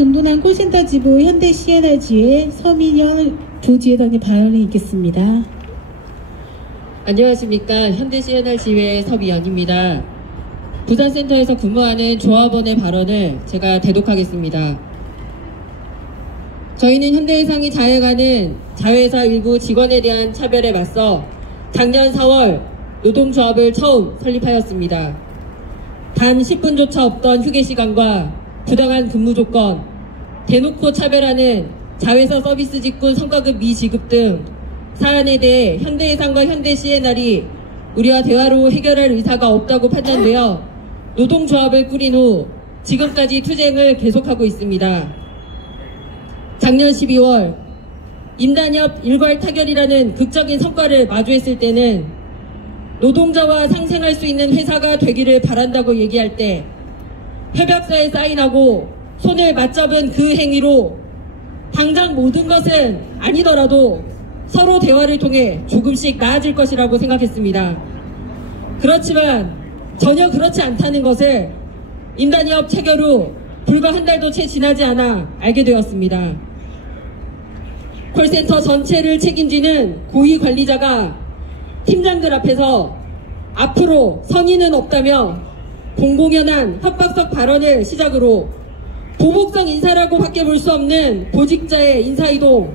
동도남 콜센터 지부 현대 C&R지회 서민영 부지회장의 발언이 있겠습니다. 안녕하십니까. 현대 C&R지회 서미영입니다. 부산센터에서 근무하는 조합원의 발언을 제가 대독하겠습니다. 저희는 현대해상이 자행하는 자회사 일부 직원에 대한 차별에 맞서 작년 4월 노동조합을 처음 설립하였습니다. 단 10분조차 없던 휴게시간과 부당한 근무 조건, 대놓고 차별하는 자회사 서비스 직군 성과급 미지급 등 사안에 대해 현대해상과 현대 C&R이 우리와 대화로 해결할 의사가 없다고 판단되어 노동조합을 꾸린 후 지금까지 투쟁을 계속하고 있습니다. 작년 12월 임단협 일괄 타결이라는 극적인 성과를 마주했을 때는 노동자와 상생할 수 있는 회사가 되기를 바란다고 얘기할 때 협약서에 사인하고 손을 맞잡은 그 행위로 당장 모든 것은 아니더라도 서로 대화를 통해 조금씩 나아질 것이라고 생각했습니다. 그렇지만 전혀 그렇지 않다는 것을 임단협 체결 후 불과 한 달도 채 지나지 않아 알게 되었습니다. 콜센터 전체를 책임지는 고위 관리자가 팀장들 앞에서 앞으로 선의는 없다며 공공연한 협박성 발언을 시작으로 보복성 인사라고 밖에 볼 수 없는 보직자의 인사이동,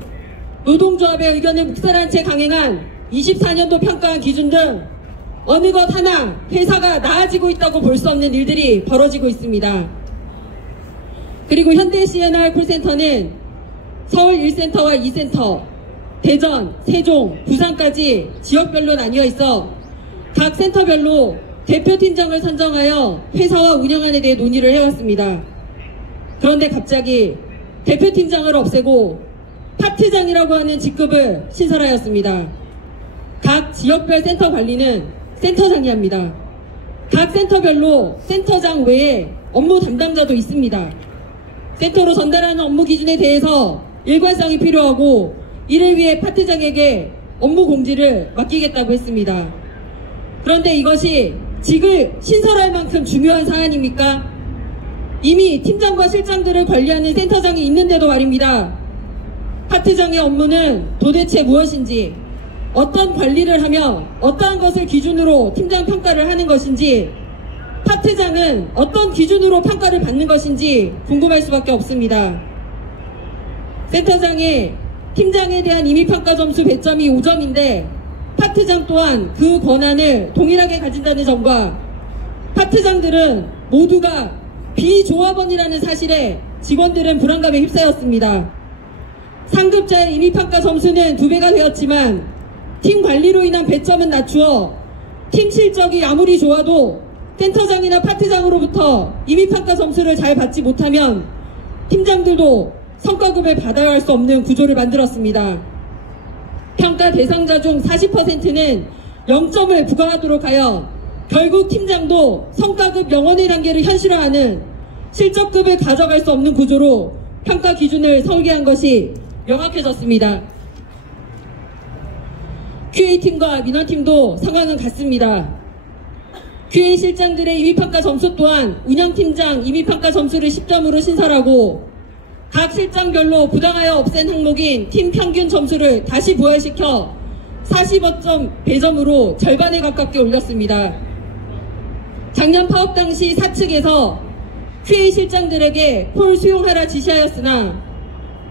노동조합의 의견을 묵살한 채 강행한 24년도 평가한 기준 등 어느 것 하나 회사가 나아지고 있다고 볼 수 없는 일들이 벌어지고 있습니다. 그리고 현대 C&R 콜센터는 서울 1센터와 2센터, 대전, 세종, 부산까지 지역별로 나뉘어 있어 각 센터별로 대표팀장을 선정하여 회사와 운영안에 대해 논의를 해왔습니다. 그런데 갑자기 대표팀장을 없애고 파트장이라고 하는 직급을 신설하였습니다. 각 지역별 센터 관리는 센터장이 합니다. 각 센터별로 센터장 외에 업무 담당자도 있습니다. 센터로 전달하는 업무 기준에 대해서 일관성이 필요하고 이를 위해 파트장에게 업무 공지를 맡기겠다고 했습니다. 그런데 이것이 직을 신설할 만큼 중요한 사안입니까? 이미 팀장과 실장들을 관리하는 센터장이 있는데도 말입니다. 파트장의 업무는 도대체 무엇인지, 어떤 관리를 하며 어떠한 것을 기준으로 팀장 평가를 하는 것인지, 파트장은 어떤 기준으로 평가를 받는 것인지 궁금할 수밖에 없습니다. 센터장의 팀장에 대한 임의평가 점수 배점이 5점인데 파트장 또한 그 권한을 동일하게 가진다는 점과 파트장들은 모두가 비조합원이라는 사실에 직원들은 불안감에 휩싸였습니다. 상급자의 임의평가 점수는 2배가 되었지만 팀 관리로 인한 배점은 낮추어 팀 실적이 아무리 좋아도 센터장이나 파트장으로부터 임의평가 점수를 잘 받지 못하면 팀장들도 성과급을 받아야 할 수 없는 구조를 만들었습니다. 평가 대상자 중 40%는 0점을 부과하도록 하여 결국 팀장도 성과급 영원의 단계를 현실화하는 실적급을 가져갈 수 없는 구조로 평가 기준을 설계한 것이 명확해졌습니다. QA팀과 민원팀도 상황은 같습니다. QA 실장들의 임의평가 점수 또한 운영팀장 임의평가 점수를 10점으로 신설하고 각 실장별로 부당하여 없앤 항목인 팀 평균 점수를 다시 부활시켜 45점 배점으로 절반에 가깝게 올렸습니다. 작년 파업 당시 사측에서 QA 실장들에게 콜 수용하라 지시하였으나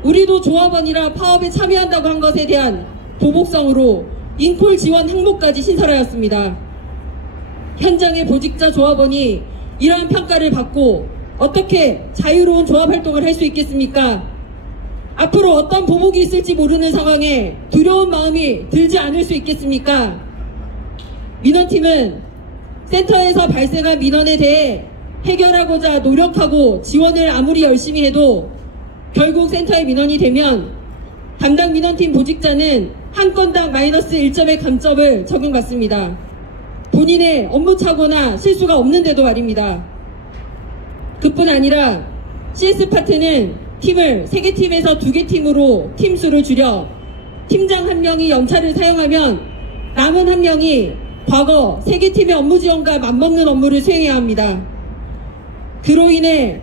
우리도 조합원이라 파업에 참여한다고 한 것에 대한 보복성으로 인콜 지원 항목까지 신설하였습니다. 현장의 보직자 조합원이 이러한 평가를 받고 어떻게 자유로운 조합 활동을 할 수 있겠습니까? 앞으로 어떤 보복이 있을지 모르는 상황에 두려운 마음이 들지 않을 수 있겠습니까? 민원팀은 센터에서 발생한 민원에 대해 해결하고자 노력하고 지원을 아무리 열심히 해도 결국 센터의 민원이 되면 담당 민원팀 보직자는 한 건당 마이너스 1점의 감점을 적용받습니다. 본인의 업무착오나 실수가 없는데도 말입니다. 그뿐 아니라 CS파트는 팀을 3개 팀에서 2개 팀으로 팀 수를 줄여 팀장 1명이 연차를 사용하면 남은 1명이 과거 3개 팀의 업무 지원과 맞먹는 업무를 수행해야 합니다. 그로 인해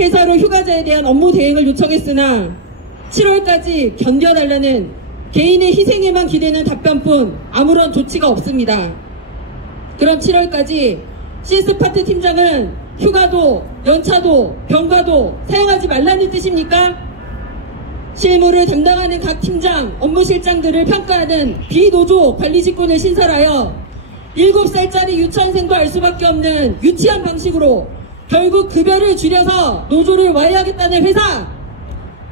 회사로 휴가자에 대한 업무 대행을 요청했으나 7월까지 견뎌달라는 개인의 희생에만 기대는 답변뿐 아무런 조치가 없습니다. 그럼 7월까지 시스파트 팀장은 휴가도 연차도 병가도 사용하지 말라는 뜻입니까? 실무를 담당하는 각 팀장, 업무실장들을 평가하는 비노조 관리직군을 신설하여 7살짜리 유치원생도 알 수밖에 없는 유치한 방식으로 결국 급여를 줄여서 노조를 와해하겠다는 회사,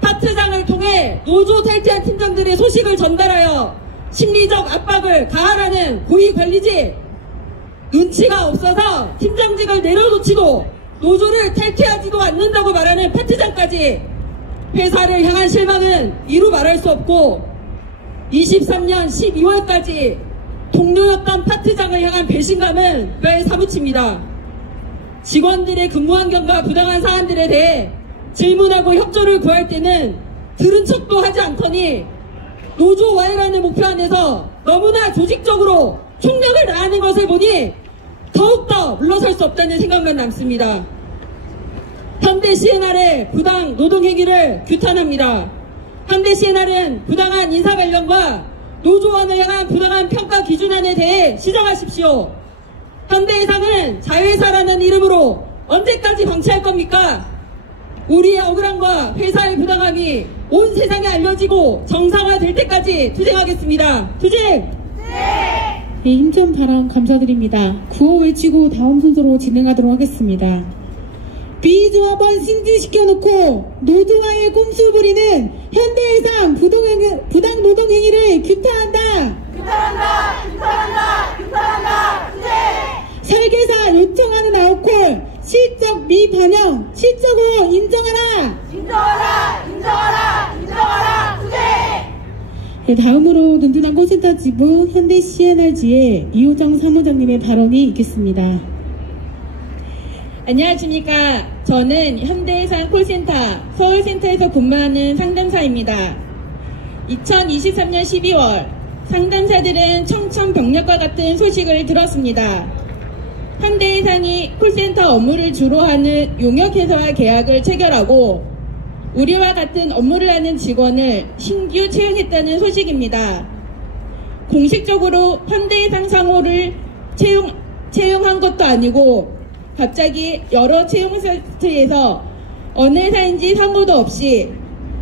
파트장을 통해 노조 탈퇴한 팀장들의 소식을 전달하여 심리적 압박을 가하라는 고위관리직, 눈치가 없어서 팀장직을 내려놓지도 노조를 탈퇴하지도 않는다고 말하는 파트장까지 회사를 향한 실망은 이루 말할 수 없고 23년 12월까지 동료였던 파트장을 향한 배신감은 뼈에 사무칩니다. 직원들의 근무 환경과 부당한 사안들에 대해 질문하고 협조를 구할 때는 들은 척도 하지 않더니 노조 와해라는 목표 안에서 너무나 조직적으로 총력을 다하는 것을 보니 더욱더 물러설 수 없다는 생각만 남습니다. 현대 C&R의 부당 노동행위를 규탄합니다. 현대 C&R은 부당한 인사 관련과 노조원을 향한 부당한 평가 기준안에 대해 시정하십시오. 현대해상은 자회사라는 이름으로 언제까지 방치할 겁니까? 우리의 억울함과 회사의 부당함이 온 세상에 알려지고 정상화될 때까지 투쟁하겠습니다. 투쟁! 네, 힘찬 발언 감사드립니다. 구호 외치고 다음 순서로 진행하도록 하겠습니다. 비조합원 승진시켜놓고 노조와의 꼼수 부리는 현대해상 부당 노동행위를 규탄한다. 규탄한다! 규탄한다! 규탄한다! 투쟁! 설계사 요청하는 아웃콜 실적 미반영 실적으로 인정하라. 인정하라! 인정하라! 인정하라! 투쟁! 네, 다음으로 든든한 콜센터 지부 현대 C&R지의 이호정 사무장님의 발언이 있겠습니다. 안녕하십니까. 저는 현대해상 콜센터 서울센터에서 근무하는 상담사입니다. 2023년 12월 상담사들은 청천벽력과 같은 소식을 들었습니다. 현대해상이 콜센터 업무를 주로 하는 용역회사와 계약을 체결하고 우리와 같은 업무를 하는 직원을 신규 채용했다는 소식입니다. 공식적으로 현대해상 상호를 채용한 것도 아니고 갑자기 여러 채용 사이트에서 어느 회사인지 상호도 없이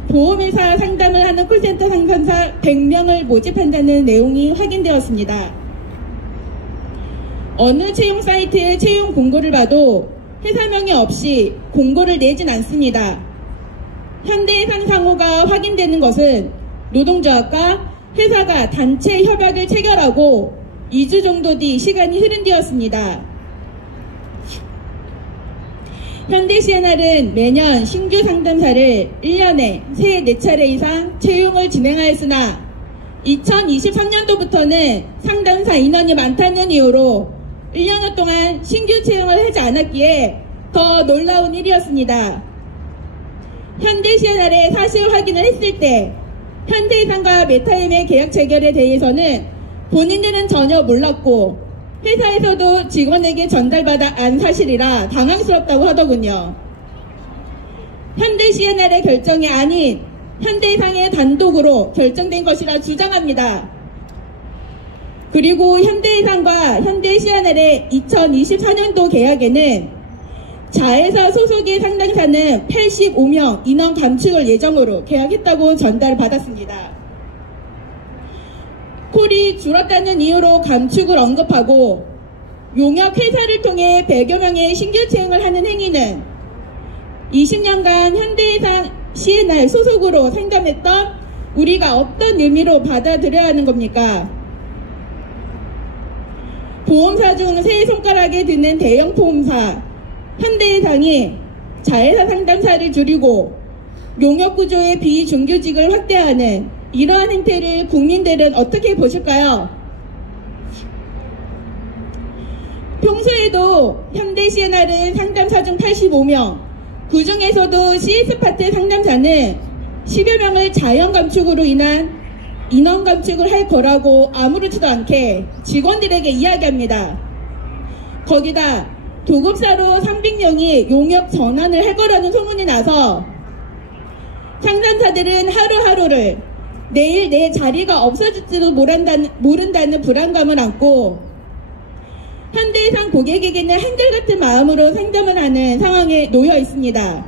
보험회사 상담을 하는 콜센터 상담사 100명을 모집한다는 내용이 확인되었습니다. 어느 채용 사이트의 채용 공고를 봐도 회사명이 없이 공고를 내진 않습니다. 현대해상 상호가 확인되는 것은 노동조합과 회사가 단체 협약을 체결하고 2주 정도 뒤 시간이 흐른 뒤였습니다. 현대 C&R은 매년 신규 상담사를 1년에 3, 4차례 이상 채용을 진행하였으나 2023년도부터는 상담사 인원이 많다는 이유로 1년 동안 신규 채용을 하지 않았기에 더 놀라운 일이었습니다. 현대 C&R의 사실 확인을 했을 때 현대해상과 메타임의 계약 체결에 대해서는 본인들은 전혀 몰랐고 회사에서도 직원에게 전달받아 안 사실이라 당황스럽다고 하더군요. 현대 C&R의 결정이 아닌 현대해상의 단독으로 결정된 것이라 주장합니다. 그리고 현대해상과 현대 C&R의 2024년도 계약에는 자회사 소속의 상담사는 85명 인원 감축을 예정으로 계약했다고 전달받았습니다. 콜이 줄었다는 이유로 감축을 언급하고 용역 회사를 통해 100여 명의 신규 채용을 하는 행위는 20년간 현대해상 C&R 소속으로 상담했던 우리가 어떤 의미로 받아들여야 하는 겁니까? 보험사 중 세 손가락에 드는 대형 보험사 현대해상이 자회사 상담사를 줄이고 용역구조의 비정규직을 확대하는 이러한 행태를 국민들은 어떻게 보실까요? 평소에도 현대 C&R은 상담사 중 85명, 그 중에서도 CS파트 상담사는 10여 명을 자연 감축으로 인한 인원 감축을 할 거라고 아무렇지도 않게 직원들에게 이야기합니다. 거기다 도급사로 300명이 용역 전환을 해거라는 소문이 나서 상담사들은 하루하루를 내일 내 자리가 없어질지도 모른다는 불안감을 안고 현대해상 고객에게는 한결같은 마음으로 상담을 하는 상황에 놓여 있습니다.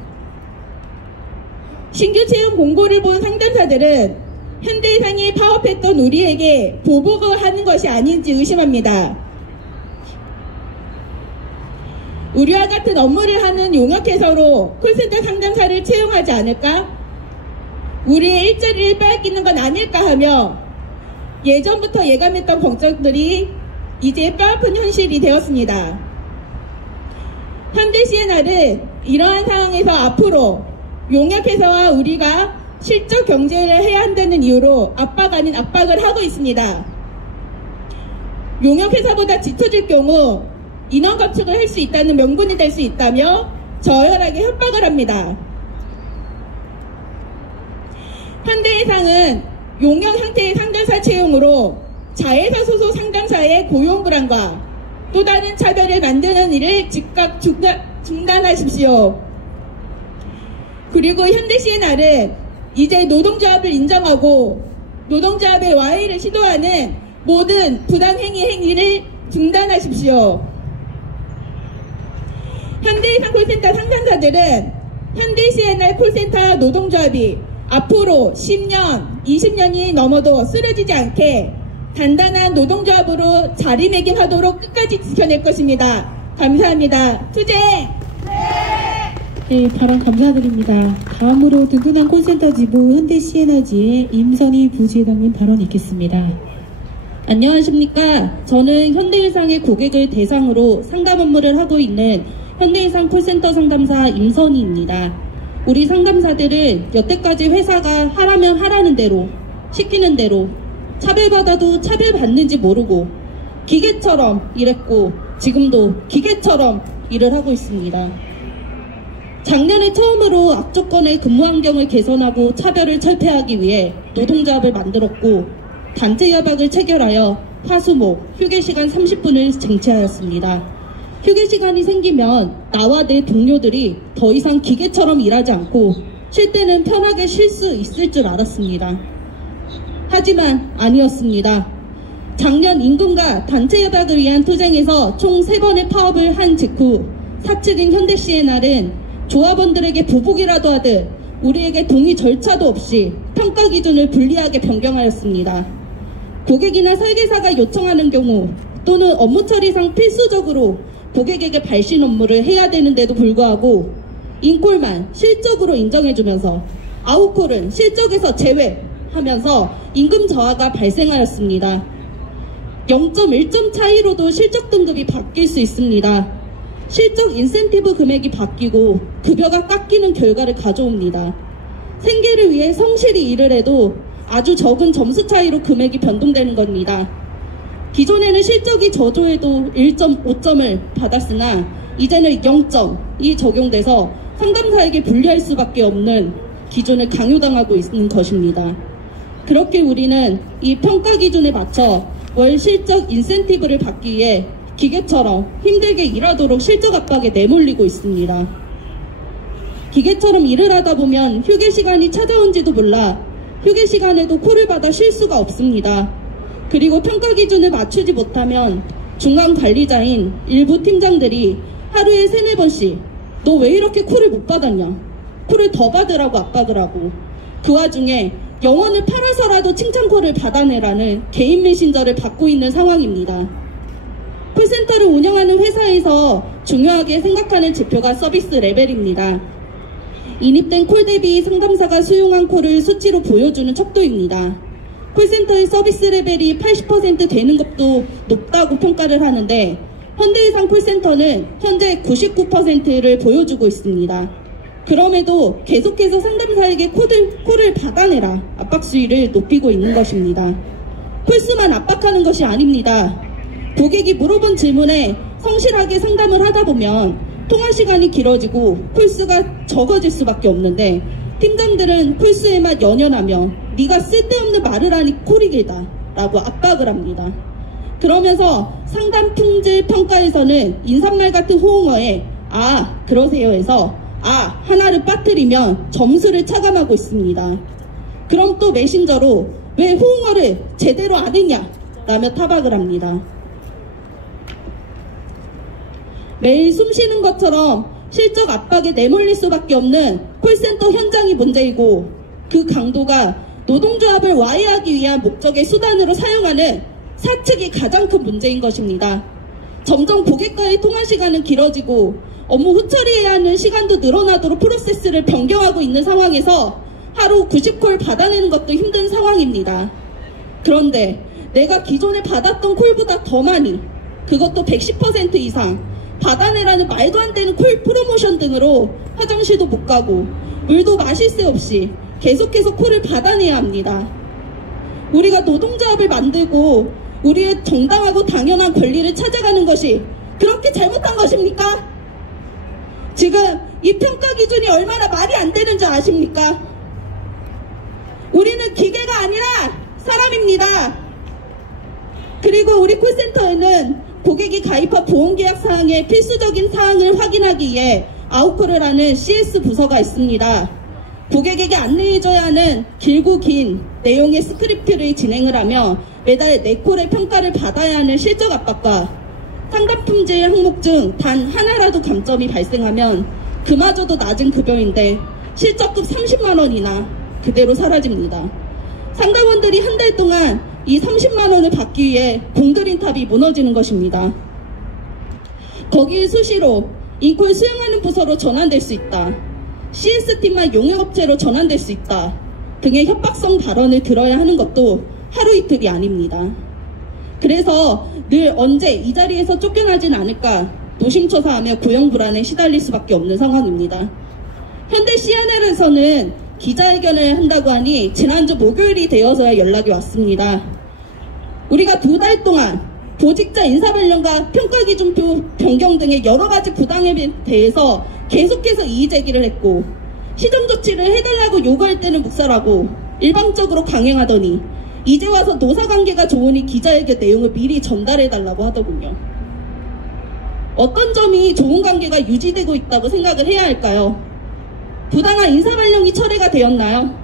신규 채용 공고를 본 상담사들은 현대해상이 파업했던 우리에게 보복을 하는 것이 아닌지 의심합니다. 우리와 같은 업무를 하는 용역회사로 콜센터 상담사를 채용하지 않을까? 우리의 일자리를 빼앗기는 건 아닐까 하며 예전부터 예감했던 걱정들이 이제 뼈아픈 현실이 되었습니다. 현대 C&R은 이러한 상황에서 앞으로 용역회사와 우리가 실적 경쟁을 해야 한다는 이유로 압박 아닌 압박을 하고 있습니다. 용역회사보다 뒤처질 경우 인원 감축을 할 수 있다는 명분이 될 수 있다며 저열하게 협박을 합니다. 현대해상은 용역 형태의 상담사 채용으로 자회사 소속 상담사의 고용 불안과 또 다른 차별을 만드는 일을 즉각 중단하십시오. 그리고 현대 C&R은 이제 노동조합을 인정하고 노동조합의 와해를 시도하는 모든 부당행위를 중단하십시오. 현대해상 콜센터 상담사들은 현대 C&R 콜센터 노동조합이 앞으로 10년, 20년이 넘어도 쓰러지지 않게 단단한 노동조합으로 자리매김하도록 끝까지 지켜낼 것입니다. 감사합니다. 투쟁! 네, 발언 감사드립니다. 다음으로 든든한 콜센터 지부 현대 C&R지의 임선희 부지회장님 발언 있겠습니다. 안녕하십니까. 저는 현대해상의 고객을 대상으로 상담 업무를 하고 있는 현대해상 콜센터 상담사 임선희입니다. 우리 상담사들은 여태까지 회사가 하라면 하라는 대로, 시키는 대로, 차별받아도 차별받는지 모르고 기계처럼 일했고 지금도 기계처럼 일을 하고 있습니다. 작년에 처음으로 악조건의 근무 환경을 개선하고 차별을 철폐하기 위해 노동조합을 만들었고 단체 협약을 체결하여 화수목 휴게시간 30분을 쟁취하였습니다. 휴게시간이 생기면 나와 내 동료들이 더 이상 기계처럼 일하지 않고 쉴 때는 편하게 쉴 수 있을 줄 알았습니다. 하지만 아니었습니다. 작년 임금과 단체 협약을 위한 투쟁에서 총 3번의 파업을 한 직후 사측인 현대 C&R은 조합원들에게 보복이라도 하듯 우리에게 동의 절차도 없이 평가 기준을 불리하게 변경하였습니다. 고객이나 설계사가 요청하는 경우 또는 업무 처리상 필수적으로 고객에게 발신 업무를 해야 되는데도 불구하고 인콜만 실적으로 인정해주면서 아웃콜은 실적에서 제외하면서 임금 저하가 발생하였습니다. 0.1점 차이로도 실적 등급이 바뀔 수 있습니다. 실적 인센티브 금액이 바뀌고 급여가 깎이는 결과를 가져옵니다. 생계를 위해 성실히 일을 해도 아주 적은 점수 차이로 금액이 변동되는 겁니다. 기존에는 실적이 저조해도 1.5점을 받았으나 이제는 0점이 적용돼서 상담사에게 불리할 수밖에 없는 기준을 강요당하고 있는 것입니다. 그렇게 우리는 이 평가 기준에 맞춰 월 실적 인센티브를 받기 위해 기계처럼 힘들게 일하도록 실적 압박에 내몰리고 있습니다. 기계처럼 일을 하다 보면 휴게 시간이 찾아온지도 몰라 휴게 시간에도 콜을 받아 쉴 수가 없습니다. 그리고 평가 기준을 맞추지 못하면 중간 관리자인 일부 팀장들이 하루에 3-4번씩 너 왜 이렇게 콜을 못 받았냐? 콜을 더 받으라고 압박을 하고 그 와중에 영혼을 팔아서라도 칭찬콜을 받아내라는 개인 메신저를 받고 있는 상황입니다. 콜센터를 운영하는 회사에서 중요하게 생각하는 지표가 서비스 레벨입니다. 인입된 콜 대비 상담사가 수용한 콜을 수치로 보여주는 척도입니다. 콜센터의 서비스 레벨이 80% 되는 것도 높다고 평가를 하는데 현대해상 콜센터는 현재 99%를 보여주고 있습니다. 그럼에도 계속해서 상담사에게 콜을 받아내라 압박 수위를 높이고 있는 것입니다. 콜수만 압박하는 것이 아닙니다. 고객이 물어본 질문에 성실하게 상담을 하다 보면 통화 시간이 길어지고 콜수가 적어질 수밖에 없는데 팀장들은 콜수에만 연연하며 네가 쓸데없는 말을 하니 콜이 길다 라고 압박을 합니다. 그러면서 상담 품질 평가에서는 인사말 같은 호응어에 아 그러세요에서 아 하나를 빠뜨리면 점수를 차감하고 있습니다. 그럼 또 메신저로 왜 호응어를 제대로 안 했냐 라며 타박을 합니다. 매일 숨쉬는 것처럼 실적 압박에 내몰릴 수밖에 없는 콜센터 현장이 문제이고 그 강도가 노동조합을 와해하기 위한 목적의 수단으로 사용하는 사측이 가장 큰 문제인 것입니다. 점점 고객과의 통화 시간은 길어지고 업무 후처리해야 하는 시간도 늘어나도록 프로세스를 변경하고 있는 상황에서 하루 90콜 받아내는 것도 힘든 상황입니다. 그런데 내가 기존에 받았던 콜보다 더 많이, 그것도 110% 이상 받아내라는 말도 안 되는 콜 프로모션 등으로 화장실도 못 가고 물도 마실 새 없이 계속해서 콜을 받아내야 합니다. 우리가 노동조합을 만들고 우리의 정당하고 당연한 권리를 찾아가는 것이 그렇게 잘못한 것입니까? 지금 이 평가 기준이 얼마나 말이 안 되는 줄 아십니까? 우리는 기계가 아니라 사람입니다. 그리고 우리 콜센터에는 고객이 가입한 보험계약 사항의 필수적인 사항을 확인하기 위해 아웃콜을 하는 CS 부서가 있습니다. 고객에게 안내해줘야 하는 길고 긴 내용의 스크립트를 진행을 하며 매달 4콜의 평가를 받아야 하는 실적 압박과 상담 품질 항목 중 단 하나라도 감점이 발생하면 그마저도 낮은 급여인데 실적급 30만 원이나 그대로 사라집니다. 상담원들이 한 달 동안 이 30만 원을 받기 위해 공들인 탑이 무너지는 것입니다. 거기에 수시로 인콜 수행하는 부서로 전환될 수 있다. CS팀만 용역업체로 전환될 수 있다. 등의 협박성 발언을 들어야 하는 것도 하루 이틀이 아닙니다. 그래서 늘 언제 이 자리에서 쫓겨나진 않을까 노심초사하며 고용불안에 시달릴 수밖에 없는 상황입니다. 현대 CNL에서는 기자회견을 한다고 하니 지난주 목요일이 되어서야 연락이 왔습니다. 우리가 2달 동안 보직자 인사발령과 평가기준표 변경 등의 여러 가지 부당함에 대해서 계속해서 이의 제기를 했고 시정조치를 해달라고 요구할 때는 묵살하고 일방적으로 강행하더니 이제 와서 노사관계가 좋으니 기자회견 내용을 미리 전달해달라고 하더군요. 어떤 점이 좋은 관계가 유지되고 있다고 생각을 해야 할까요? 부당한 인사발령이 철회가 되었나요?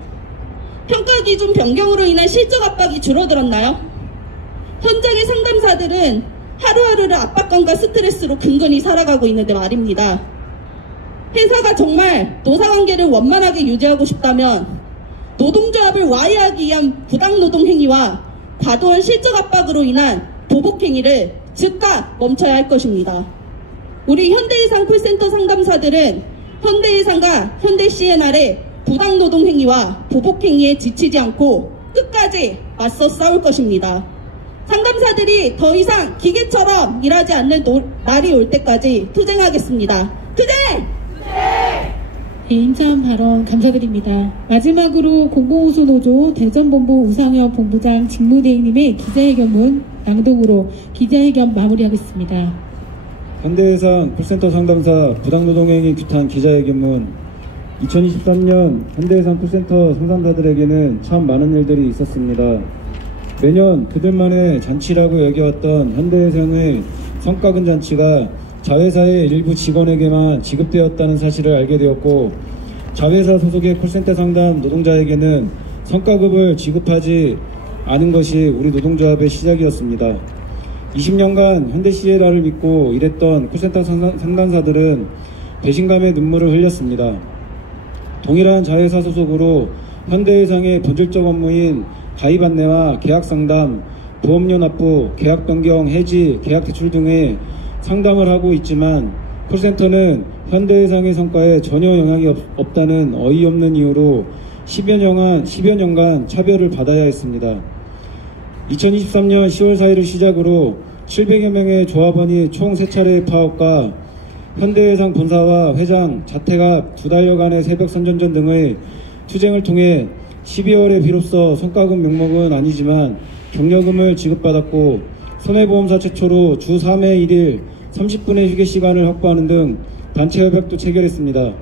평가기준 변경으로 인한 실적 압박이 줄어들었나요? 현장의 상담사들은 하루하루를 압박감과 스트레스로 근근히 살아가고 있는데 말입니다. 회사가 정말 노사관계를 원만하게 유지하고 싶다면 노동조합을 와해하기 위한 부당노동 행위와 과도한 실적 압박으로 인한 보복행위를 즉각 멈춰야 할 것입니다. 우리 현대해상 콜센터 상담사들은 현대해상과 현대CNR의 부당노동 행위와 보복행위에 지치지 않고 끝까지 맞서 싸울 것입니다. 상담사들이 더 이상 기계처럼 일하지 않는 날이 올 때까지 투쟁하겠습니다. 투쟁! 개인참 발언 감사드립니다. 마지막으로 공공호소노조 대전본부 우상현 본부장 직무대행님의 기자회견문 낭독으로 기자회견 마무리하겠습니다. 현대해상 콜센터 상담사 부당노동행위 규탄 기자회견문. 2023년 현대해상 콜센터 상담사들에게는 참 많은 일들이 있었습니다. 매년 그들만의 잔치라고 여겨왔던 현대해상의 성과금 잔치가 자회사의 일부 직원에게만 지급되었다는 사실을 알게 되었고, 자회사 소속의 콜센터 상담 노동자에게는 성과급을 지급하지 않은 것이 우리 노동조합의 시작이었습니다. 20년간 현대CNR을 믿고 일했던 콜센터 상담사들은 배신감의 눈물을 흘렸습니다. 동일한 자회사 소속으로 현대해상의 본질적 업무인 가입 안내와 계약 상담, 보험료 납부, 계약 변경, 해지, 계약 대출 등의 상담을 하고 있지만 콜센터는 현대해상의 성과에 전혀 영향이 없다는 어이없는 이유로 10여 년간 차별을 받아야 했습니다. 2023년 10월 4일을 시작으로 700여 명의 조합원이 총 3차례의 파업과 현대해상 본사와 회장, 자택앞 2달여간의 새벽 선전전 등의 투쟁을 통해 12월에 비로소 성과급 명목은 아니지만 경력금을 지급받았고, 손해보험사 최초로 주 3회 1일 30분의 휴게 시간을 확보하는 등 단체 협약도 체결했습니다.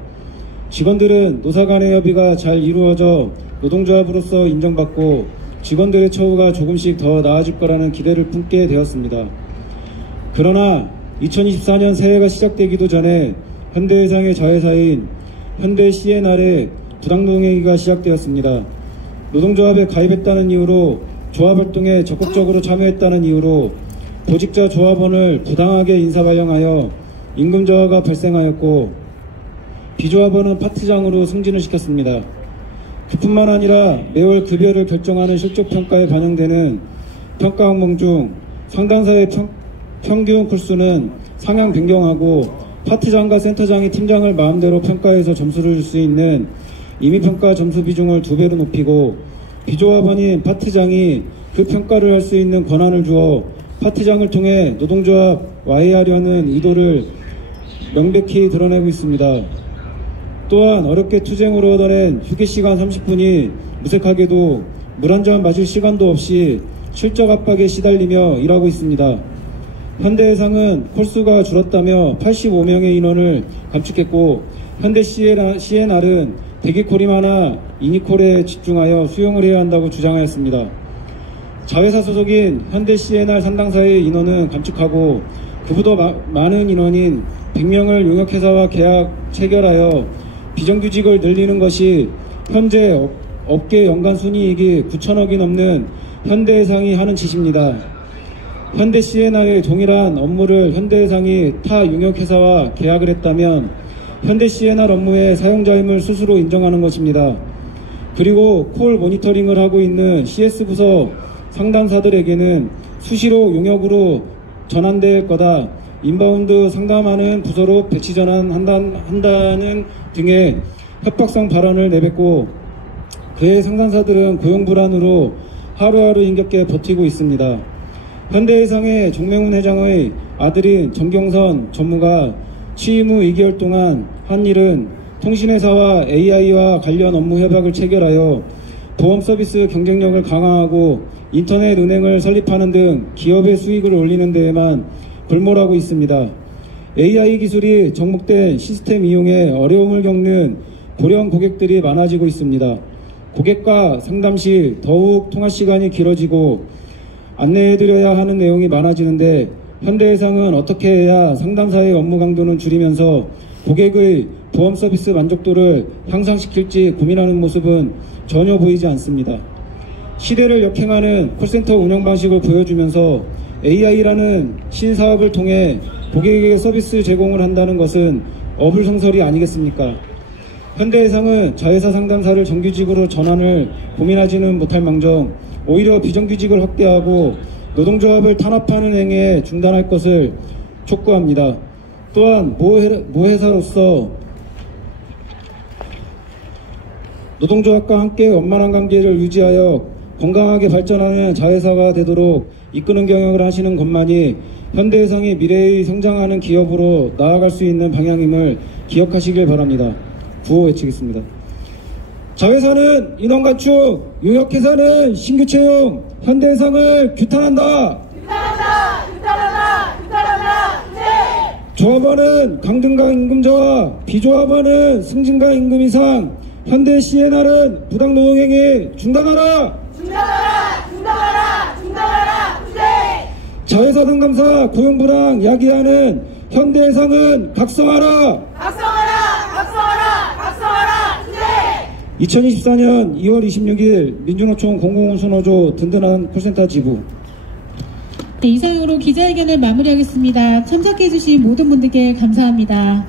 직원들은 노사 간의 협의가 잘 이루어져 노동조합으로서 인정받고 직원들의 처우가 조금씩 더 나아질 거라는 기대를 품게 되었습니다. 그러나 2024년 새해가 시작되기도 전에 현대해상의 자회사인 현대 CNR의 부당노동행위가 시작되었습니다. 노동조합에 가입했다는 이유로 조합활동에 적극적으로 참여했다는 이유로 보직자 조합원을 부당하게 인사발령하여 임금 저하가 발생하였고 비조합원은 파트장으로 승진을 시켰습니다. 그뿐만 아니라 매월 급여를 결정하는 실적평가에 반영되는 평가 항목 중 상담사의 평균 콜수는 상향 변경하고 파트장과 센터장이 팀장을 마음대로 평가해서 점수를 줄 수 있는 임의평가 점수 비중을 2배로 높이고 비조합원인 파트장이 그 평가를 할 수 있는 권한을 주어 파트장을 통해 노동조합 와해하려는 의도를 명백히 드러내고 있습니다. 또한 어렵게 투쟁으로 얻어낸 휴게시간 30분이 무색하게도 물 한 잔 마실 시간도 없이 실적 압박에 시달리며 일하고 있습니다. 현대해상은 콜수가 줄었다며 85명의 인원을 감축했고 현대 CNR은 대기콜이마나 이니콜에 집중하여 수용을 해야 한다고 주장하였습니다. 자회사 소속인 현대 CNR 산당사의 인원은 감축하고 그보다 많은 인원인 100명을 용역회사와 계약 체결하여 비정규직을 늘리는 것이 현재 업계 연간 순이익이 9천억이 넘는 현대해상이 하는 짓입니다. 현대 CNR의 동일한 업무를 현대해상이 타 용역회사와 계약을 했다면 현대 CNR 업무의 사용자임을 스스로 인정하는 것입니다. 그리고 콜 모니터링을 하고 있는 CS 부서 상담사들에게는 수시로 용역으로 전환될 거다. 인바운드 상담하는 부서로 배치 전환한다는 등의 협박성 발언을 내뱉고 그의 상담사들은 고용 불안으로 하루하루 힘겹게 버티고 있습니다. 현대해상의 정명훈 회장의 아들인 정경선 전무가 취임 후 2개월 동안 한 일은 통신회사와 AI와 관련 업무 협약을 체결하여 보험 서비스 경쟁력을 강화하고 인터넷 은행을 설립하는 등 기업의 수익을 올리는 데에만 골몰하고 있습니다. AI 기술이 접목된 시스템 이용에 어려움을 겪는 고령 고객들이 많아지고 있습니다. 고객과 상담 시 더욱 통화 시간이 길어지고 안내해드려야 하는 내용이 많아지는데 현대해상은 어떻게 해야 상담사의 업무 강도는 줄이면서 고객의 보험 서비스 만족도를 향상시킬지 고민하는 모습은 전혀 보이지 않습니다. 시대를 역행하는 콜센터 운영 방식을 보여주면서 AI라는 신사업을 통해 고객에게 서비스 제공을 한다는 것은 어불성설이 아니겠습니까? 현대해상은 자회사 상담사를 정규직으로 전환을 고민하지는 못할 망정 오히려 비정규직을 확대하고 노동조합을 탄압하는 행위에 중단할 것을 촉구합니다. 또한 모 회사로서 노동조합과 함께 원만한 관계를 유지하여 건강하게 발전하는 자회사가 되도록 이끄는 경영을 하시는 것만이 현대해상이 미래의 성장하는 기업으로 나아갈 수 있는 방향임을 기억하시길 바랍니다. 구호 외치겠습니다. 자회사는 인원 감축, 용역회사는 신규 채용, 현대해상을 규탄한다. 규탄한다. 네. 조합원은 강등과 임금 저하, 비조합원은 승진과 임금 이상, 현대 CNR은 부당노동행위 중단하라. 네. 자회사 상담사 고용불황 야기하는 현대해상은 각성하라. 2024년 2월 26일 민주노총 공공운수노조 든든한 콜센터 지부. 네, 이상으로 기자회견을 마무리하겠습니다. 참석해주신 모든 분들께 감사합니다.